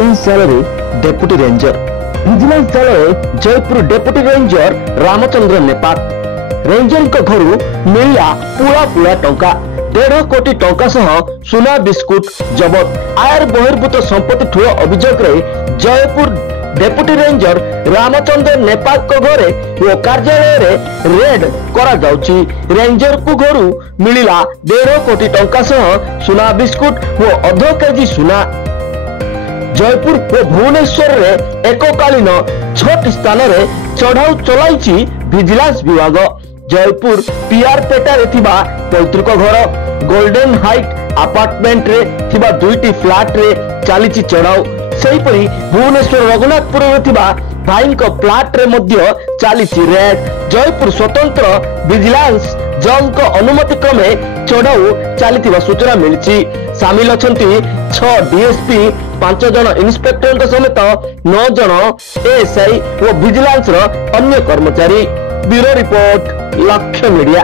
इन cell deputy ranger vigilance दल Jaipur deputy ranger Ramchandra Nepal ranger घर मिला पूरा पूरा टंका 1.5 कोटी टंका सह सुना बिस्कुट जबत आयर बहिर्भूत संपत्ति ठूल अभियोग जयपुर डेप्यूटी रेंजर रामचंद्र नेपाल को घरे वो कार्यालय रे रेड करा जाउची। रेंजर को घरू मिला 1.5 कोटी टंका सह सुना बिस्कुट वो अध केजी सुना। जयपुर और भुवनेश्वर रे एककालीन 6 स्थान रे चढ़ाऊ चलाइची विजिलेंस विभाग। जयपुर पीआर पेटा रे थिबा पैतृक घर गोल्डन हाइट अपार्टमेंट रे थिबा 2टी फ्लैट रे चलीची चढ़ाऊ। सेहीपरि भुवनेश्वर रघुनाथपुर रे थिबा भाई को फ्लैट रे मध्य चलीची रेड। जयपुर स्वतंत्र विजिलेंस जज को अनुमति क्रमे चढ़ाऊ चली सूचना मिली। सामिल अछंती 6 डीएसपी 5 जन इन्स्पेक्टर समेत 9 जन एएसआई और विजिलेंस अन्य कर्मचारी। ब्यूरो रिपोर्ट लक्ष्य मीडिया।